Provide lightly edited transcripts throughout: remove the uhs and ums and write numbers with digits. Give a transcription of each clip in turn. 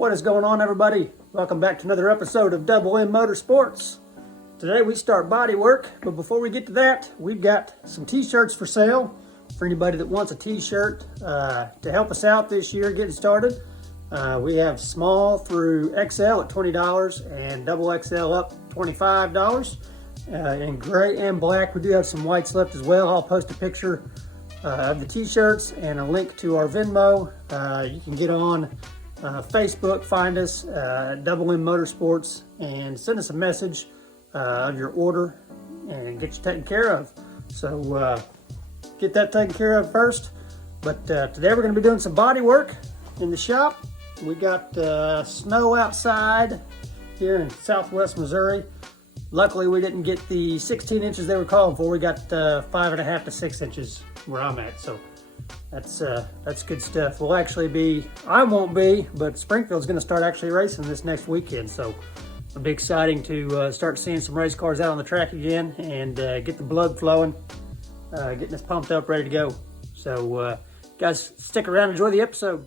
What is going on, everybody? Welcome back to another episode of Double M Motorsports. Today we start body work, but before we get to that, we've got some t-shirts for sale for anybody that wants a t-shirt to help us out this year getting started. We have small through XL at $20 and double XL up $25. In gray and black, we do have some whites left as well. I'll post a picture of the t-shirts and a link to our Venmo. You can get on Facebook, find us Double M Motorsports, and send us a message of your order and get you taken care of. So get that taken care of first. But today we're going to be doing some body work in the shop. We got snow outside here in southwest Missouri. Luckily we didn't get the 16 inches they were calling for. We got 5.5 to 6 inches where I'm at. So that's good stuff. We'll actually be, I won't be, but Springfield's going to start actually racing this next weekend. So it'll be exciting to start seeing some race cars out on the track again and get the blood flowing, getting us pumped up, ready to go. So guys, stick around and enjoy the episode.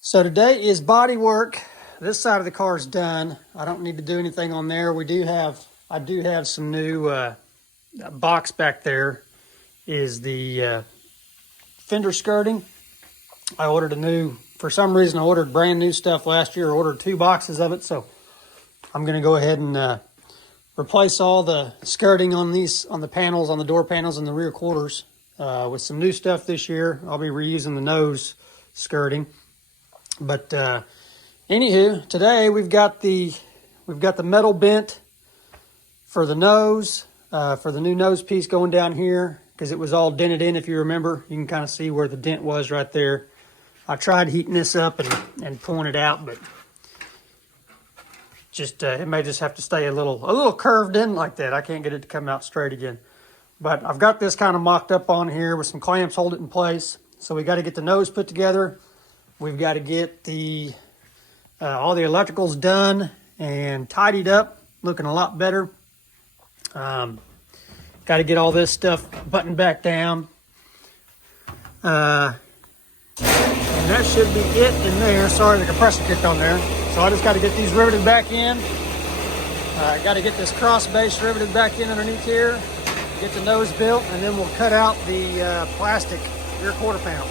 So today is body work. This side of the car is done. I don't need to do anything on there. I do have some new box back there is the fender skirting. I ordered for some reason I ordered brand new stuff last year. I ordered 2 boxes of it. So I'm going to go ahead and replace all the skirting on the panels, on the door panels and the rear quarters with some new stuff this year. I'll be reusing the nose skirting. But anywho, today we've got the metal bent for the nose, for the new nose piece going down here, because it was all dented in. If you remember, you can kind of see where the dent was right there. I tried heating this up and pulling it out, but just it may just have to stay a little curved in like that. I can't get it to come out straight again. But I've got this kind of mocked up on here with some clamps hold it in place. So we got to get the nose put together. We've got to get all the electricals done and tidied up, looking a lot better. Got to get all this stuff buttoned back down. And that should be it in there. Sorry, the compressor kicked on there. So I just got to get these riveted back in. Got to get this cross base riveted back in underneath here. Get the nose built, and then we'll cut out the plastic rear quarter panel.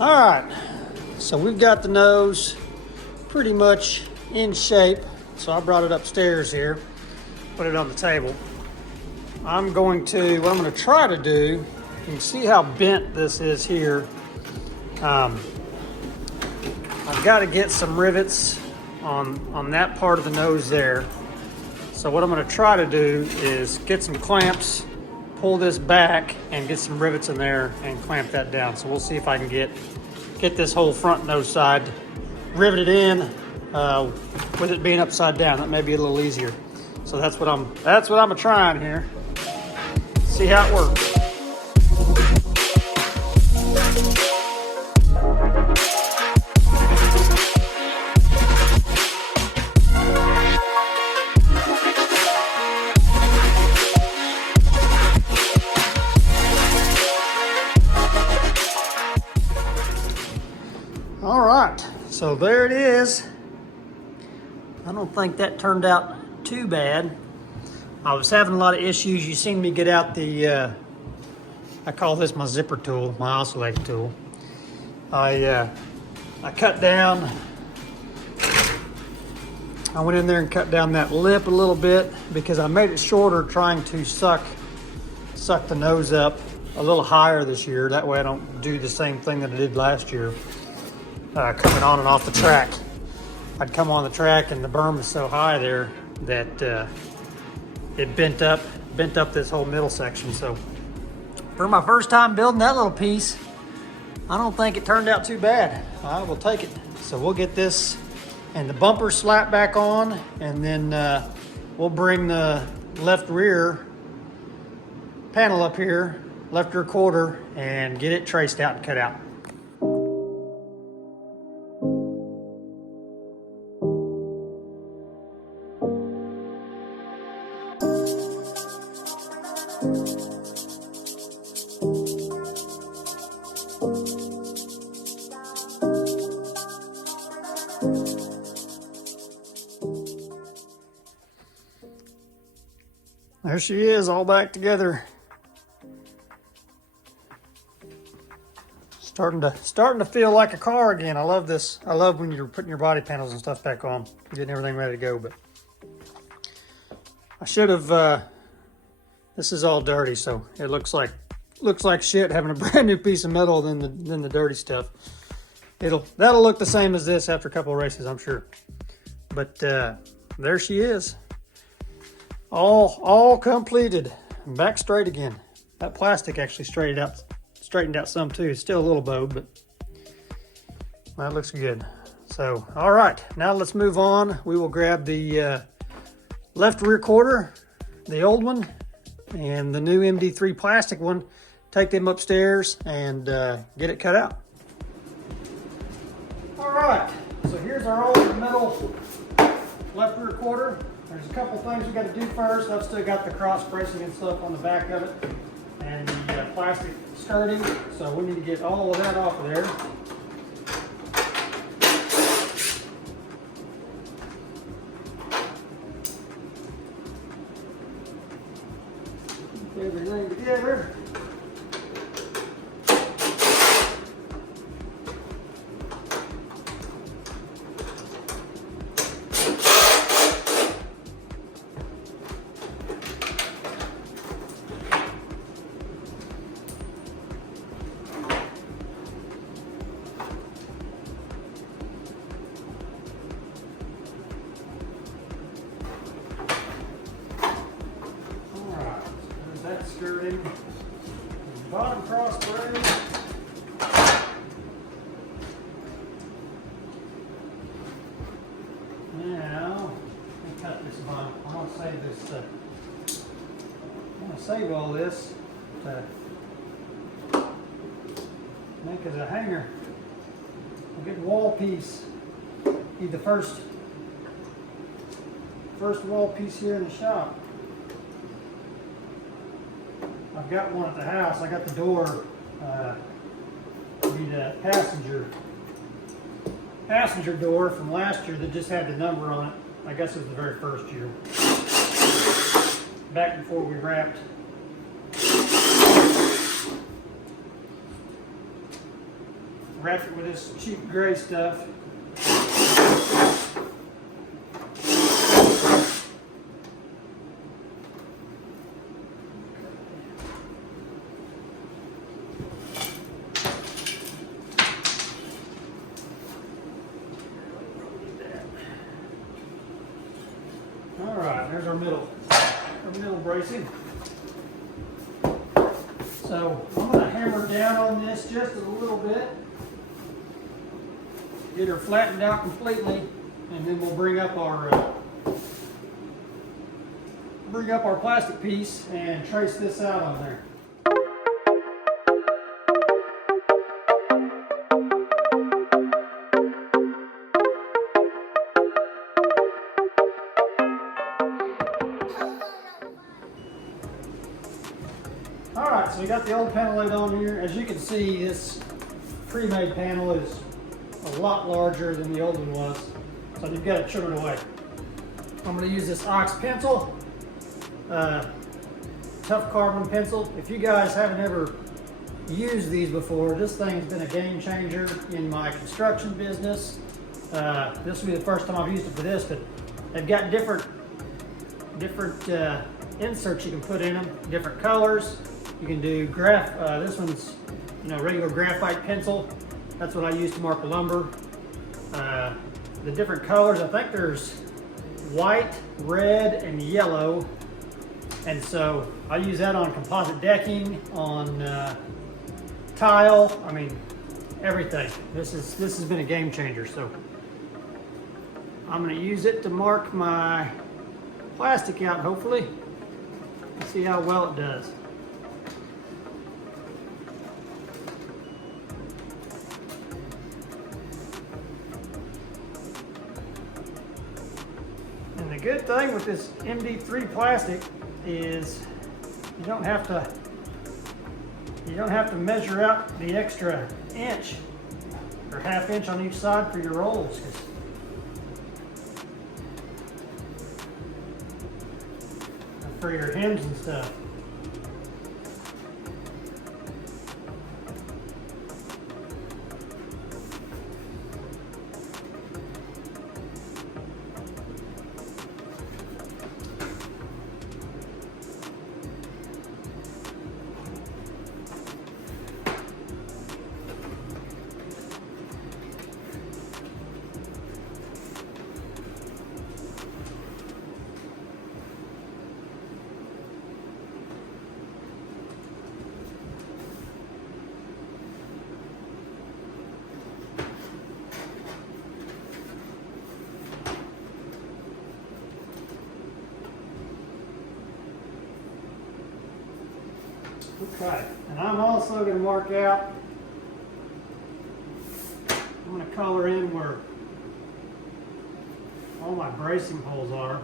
All right, so we've got the nose pretty much in shape. So I brought it upstairs here, put it on the table. What I'm going to try to do, you can see how bent this is here. I've got to get some rivets on that part of the nose there. So what I'm going to try to do is get some clamps, pull this back, and get some rivets in there and clamp that down. So we'll see if I can get this whole front nose side riveted in with it being upside down. That may be a little easier. So that's what I'm trying here. see how it works. All right, so there it is. I don't think that turned out too bad. I was having a lot of issues. You seen me get out the, I call this my zipper tool, my oscillator tool. I cut down, I went in there and cut down that lip a little bit because I made it shorter trying to suck the nose up a little higher this year. That way I don't do the same thing that I did last year. Coming on and off the track. I'd come on the track and the berm was so high there that it bent up this whole middle section. So for my first time building that little piece, I don't think it turned out too bad. I will take it. So we'll get this and the bumper slap back on, and then we'll bring the left rear panel up here, left rear quarter, and get it traced out and cut out. There she is, all back together. Starting to feel like a car again. I love this. I love when you're putting your body panels and stuff back on, getting everything ready to go. But I should have. This is all dirty, so it looks like shit having a brand new piece of metal than the dirty stuff. That'll look the same as this after a couple of races, I'm sure. But there she is. All completed. Back straight again. That plastic actually straightened out some too. It's still a little bowed, but that looks good. So, all right, now let's move on. We will grab the left rear quarter, the old one, and the new MD3 plastic one, take them upstairs and get it cut out. All right, so here's our old metal left rear quarter. There's a couple things we got to do first. I've still got the cross bracing and stuff on the back of it and the plastic skirting, so we need to get all of that off of there. Get everything together. Skirting, bottom cross brace. Now, let me cut this bottom. I'm going to save this. I'm going to save all this to make as a hanger. I'll get a wall piece. Need the first wall piece here in the shop. I've got one at the house. I got the door. Need a passenger door from last year that just had the number on it. I guess it was the very first year. Back before we wrapped. Wrapped it with this cheap gray stuff. There's our middle bracing. So I'm going to hammer down on this just a little bit, get her flattened out completely, and then we'll bring up our bring up our plastic piece and trace this out on there. Alright, so we got the old panel lid on here. As you can see, this pre-made panel is a lot larger than the old one was, so you've got to trim it away. I'm going to use this Ox pencil, tough carbon pencil. If you guys haven't ever used these before, this thing's been a game changer in my construction business. This will be the first time I've used it for this, but they've got different inserts you can put in them, different colors. You can do this one's regular graphite pencil. That's what I use to mark the lumber. The different colors, I think there's white, red, and yellow. And so I use that on composite decking, on tile, I mean, everything. This has been a game changer. So I'm gonna use it to mark my plastic out, hopefully. Let's see how well it does. And the good thing with this MD3 plastic is you don't have to measure out the extra inch or half inch on each side for your rolls. For your hems and stuff. Okay, and I'm also going to mark out, I'm going to color in where all my bracing holes are.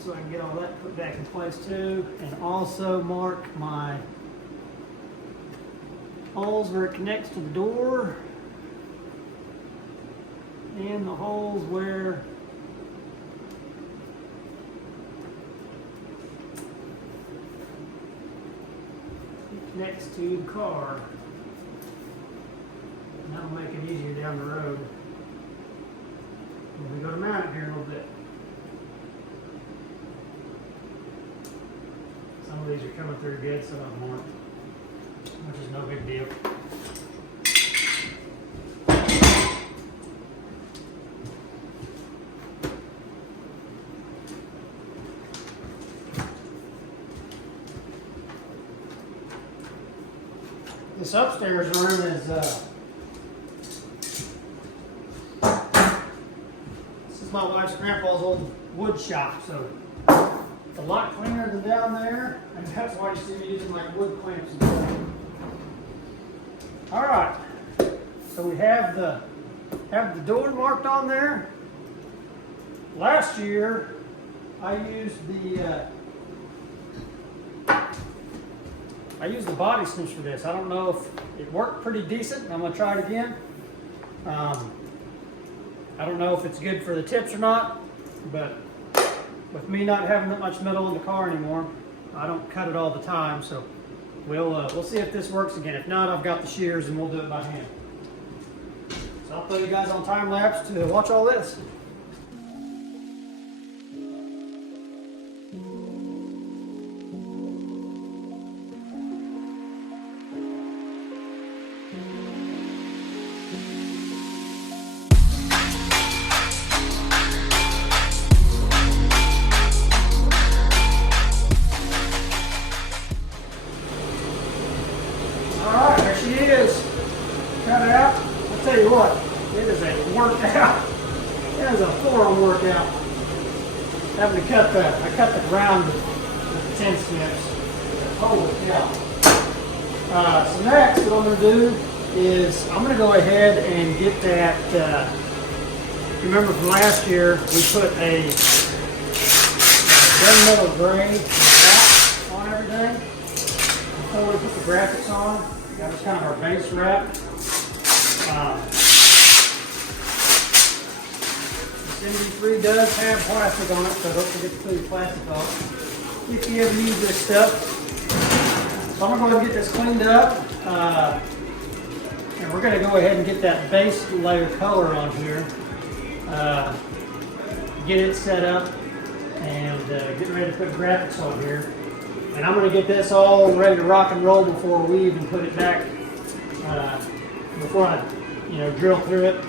So I can get all that put back in place too, and also mark my holes where it connects to the door and the holes where it connects to the car. And that'll make it easier down the road when we go to mount it here in a little bit. Some of these are coming through good, some of them aren't, which is no big deal. This upstairs room is this is my wife's grandpa's old wood shop, so it's a lot cleaner than down there, and that's why you see me using like wood clamps and stuff. All right, so we have the door marked on there. Last year, I used the body snips for this. I don't know if it worked pretty decent. I'm gonna try it again. I don't know if it's good for the tips or not, but with me not having that much metal in the car anymore, I don't cut it all the time, so we'll see if this works again. If not, I've got the shears and we'll do it by hand. So I'll put you guys on time lapse to watch all this. you what, it is a workout. It is a forearm workout. Having to cut that. I cut the ground with 10 snips. Holy cow. So next, what I'm going to do is I'm going to go ahead and get that. Remember from last year, we put a gunmetal gray wrap on everything before we put the graphics on. That was kind of our base wrap. This MD3 does have plastic on it, so don't forget to clean the plastic off if you ever use this stuff. So I'm going to go ahead and get this cleaned up. And we're going to go ahead and get that base layer color on here. Get it set up and get ready to put graphics on here. And I'm going to get this all ready to rock and roll before we even put it back, before I drill through it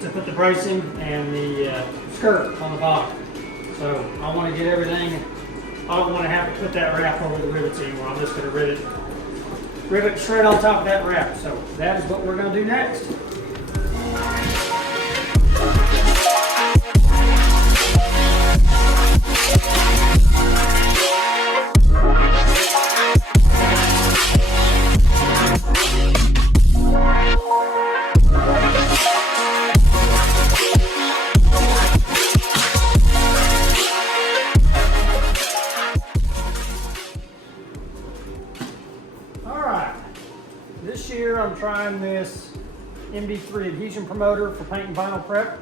to put the bracing and the skirt on the bottom. So I want to get everything. I don't want to have to put that wrap over the rivets anymore. I'm just going to rivet straight on top of that wrap. So that is what we're going to do next. This year I'm trying this MD3 adhesion promoter for paint and vinyl prep.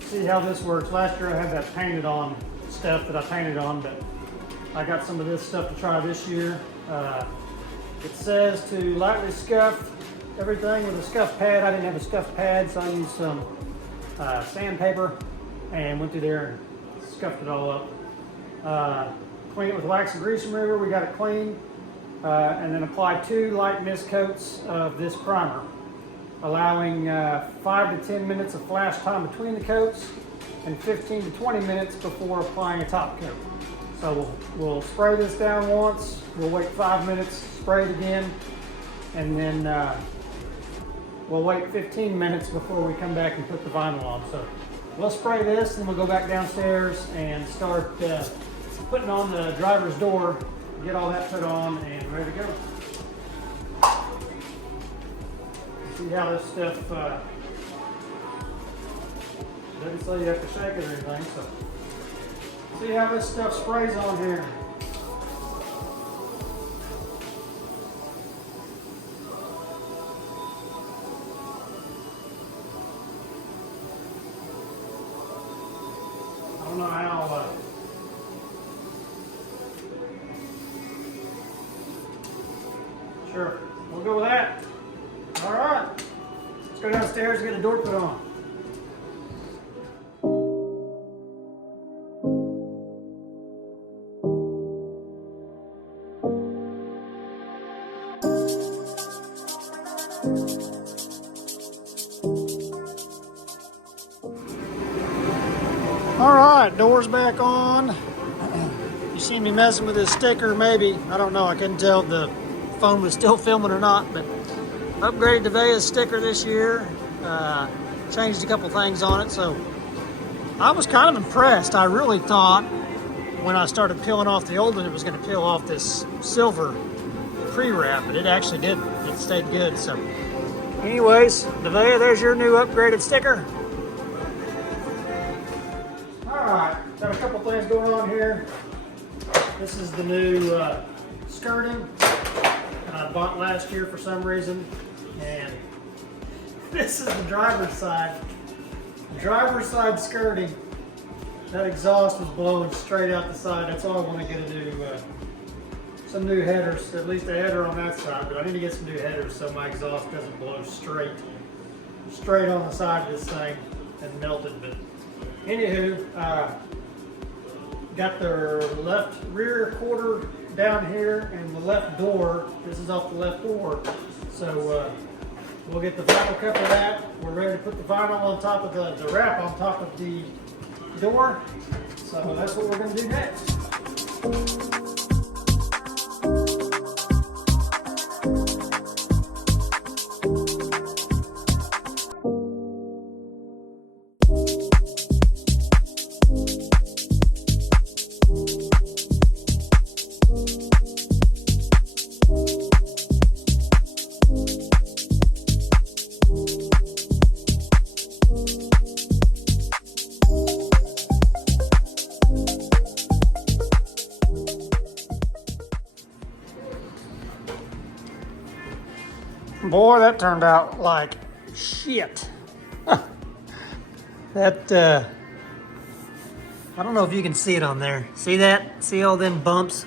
See how this works. Last year I had that painted on stuff that I painted on, but I got some of this stuff to try this year. It says to lightly scuff everything with a scuff pad. I didn't have a scuff pad, so I used some sandpaper and went through there and scuffed it all up. Clean it with wax and grease remover. We got it clean. And then apply 2 light mist coats of this primer, allowing 5 to 10 minutes of flash time between the coats and 15 to 20 minutes before applying a top coat. So we'll spray this down once, we'll wait 5 minutes, spray it again, and then we'll wait 15 minutes before we come back and put the vinyl on. So we'll spray this and we'll go back downstairs and start putting on the driver's door. Get all that put on and ready to go. See how this stuff doesn't say you have to shake it or anything. So see how this stuff sprays on here. I don't know how. Sure, we'll go with that. All right, let's go downstairs and get the door put on. All right, door's back on. You see me messing with this sticker, maybe. I don't know, I couldn't tell if the phone was still filming or not, but upgraded Devea's sticker this year. Changed a couple things on it, so I was kind of impressed. I really thought when I started peeling off the old one, it was going to peel off this silver pre-wrap, but it actually didn't. It stayed good. So anyways, Devea, there's your new upgraded sticker. All right, got a couple things going on here. This is the new skirting I bought last year for some reason, and this is the driver's side. Driver's side skirting. That exhaust was blowing straight out the side. That's all I want to get to do. Some new headers, at least a header on that side, but I need to get some new headers so my exhaust doesn't blow straight on the side of this thing and melt it. But anywho, got the left rear quarter down here and the left door. This is off the left door. So we'll get the vinyl cover that. We're ready to put the vinyl on top of the wrap on top of the door. So that's what we're going to do next. Boy, that turned out like shit. That, I don't know if you can see it on there. See that? See all them bumps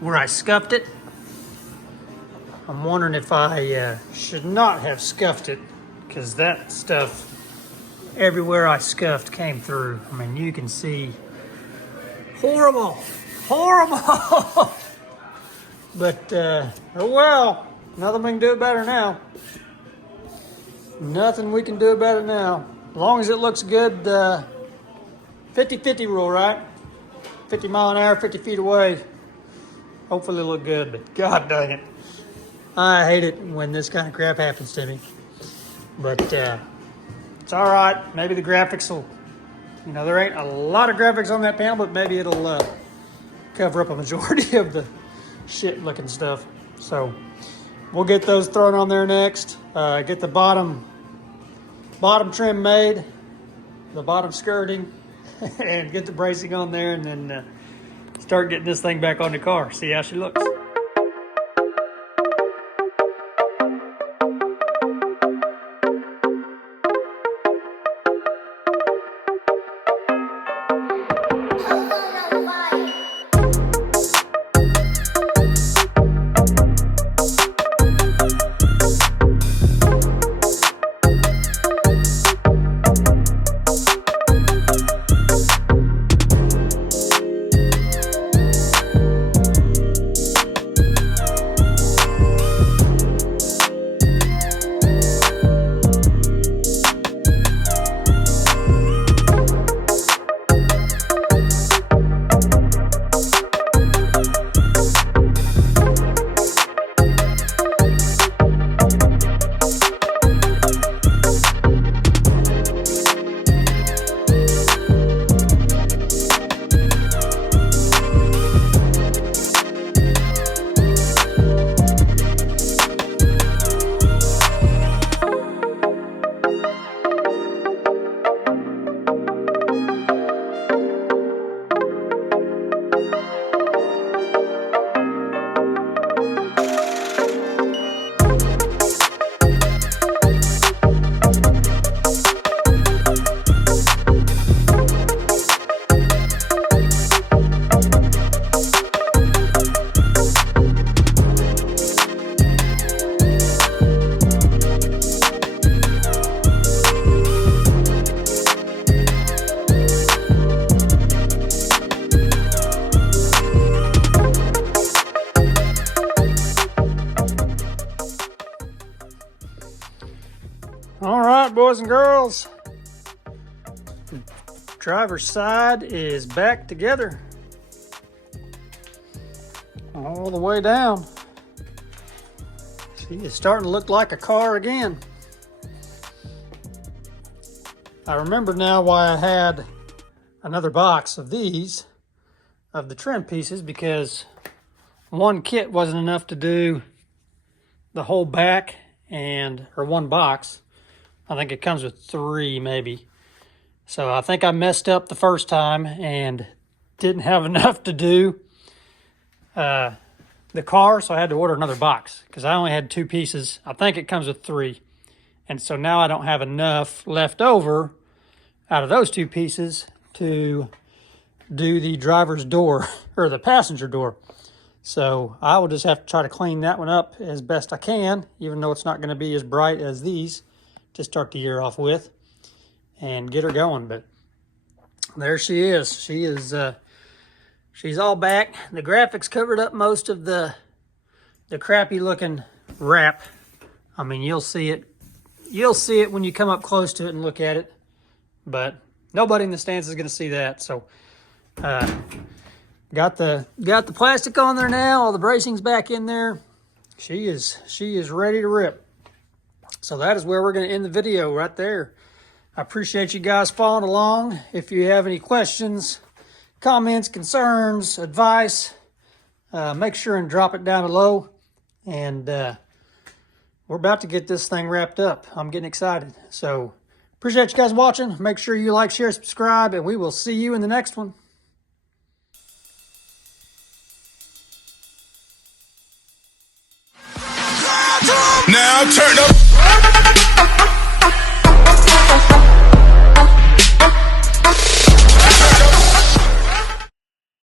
where I scuffed it? I'm wondering if I should not have scuffed it, because that stuff everywhere I scuffed came through. I mean, you can see. Horrible. Horrible. But, oh well. Nothing we can do about it now. Nothing we can do about it now. As long as it looks good, 50-50 rule, right? 50 mile an hour, 50 feet away. Hopefully it'll look good, but god dang it. I hate it when this kind of crap happens to me. But it's all right. Maybe the graphics will, you know, there ain't a lot of graphics on that panel, but maybe it'll cover up a majority of the shit looking stuff. So we'll get those thrown on there next. Get the bottom trim made, the bottom skirting, and get the bracing on there, and then start getting this thing back on the car. See how she looks. All right, boys and girls. Driver's side is back together. All the way down. She is starting to look like a car again. I remember now why I had another box of these, of the trim pieces, because one kit wasn't enough to do the whole back or one box. I think it comes with 3 maybe. So I think I messed up the first time and didn't have enough to do the car, so I had to order another box because I only had 2 pieces. I think it comes with 3. And so now I don't have enough left over out of those 2 pieces to do the driver's door or the passenger door. So I will just have to try to clean that one up as best I can, even though it's not going to be as bright as these to start the year off with and get her going. But there she is. She's all back. The graphics covered up most of the crappy looking wrap. I mean, you'll see it when you come up close to it and look at it, but nobody in the stands is going to see that. So got the plastic on there now. All the bracing's back in there. She is ready to rip. So that is where we're going to end the video right there. I appreciate you guys following along. If you have any questions, comments, concerns, advice, make sure and drop it down below. And we're about to get this thing wrapped up. I'm getting excited. So appreciate you guys watching. Make sure you like, share, subscribe, and we will see you in the next one. now, turn up